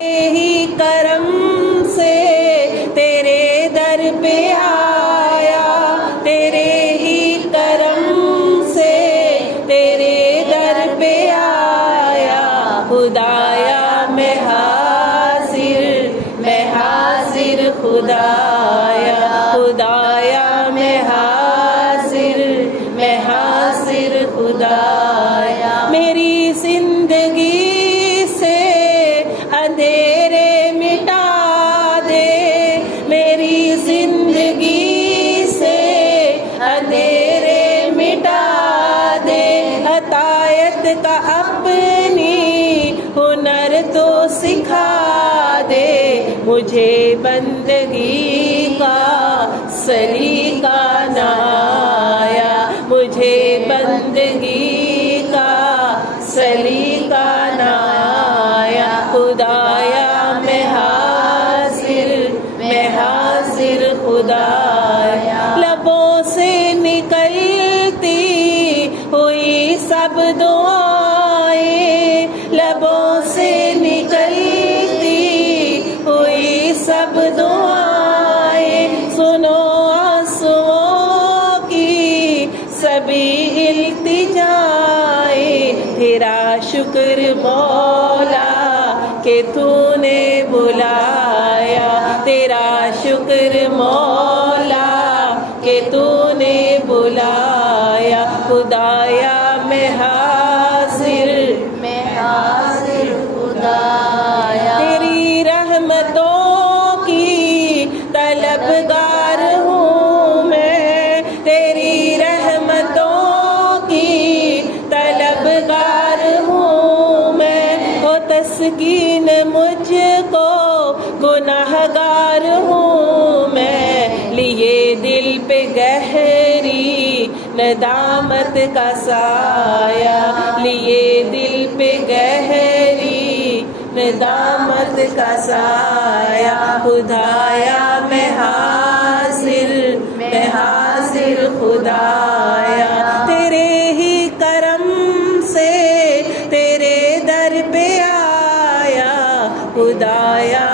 ہی کرم سے تیرے در پہ آیا، تیرے ہی کرم سے تیرے در پہ آیا، خدایا میں حاضر خدایا، خدایا میں حاضر خدایا، میری زندگی سے اندھیرے مٹا دے، میری زندگی سے اندھیرے مٹا دے، عطایت کا اپنی ہنر تو سکھا دے، مجھے بندگی کا سلیقہ نہ آیا، مجھے بندگی کا سلیقہ نہ آیا، خدایا میں حاضر خدایا، لبوں سے نکلتی ہوئی سب دعائیں، لبوں سے نکلتی ہوئی سب دعائیں، سنو آنسوؤں کی سبھی التجائیں، تیرا شکر مولا کہ تو نے بلایا، تیرا شکر مولا کہ تو نے بلایا، خدایا میں حاضر خدایا، تیری رحمتوں کی طلبگار ہوں میں، تیری رحمتوں کی طلبگار ہوں میں، او تسکین مجھ کو گناہگار ہوں میں، لیے دل پہ گہری ندامت کا سایہ، لیے دل پہ گہری ندامت کا سایہ، خدایا میں حاضر خدایا، تیرے ہی کرم سے تیرے در پہ آیا، خدایا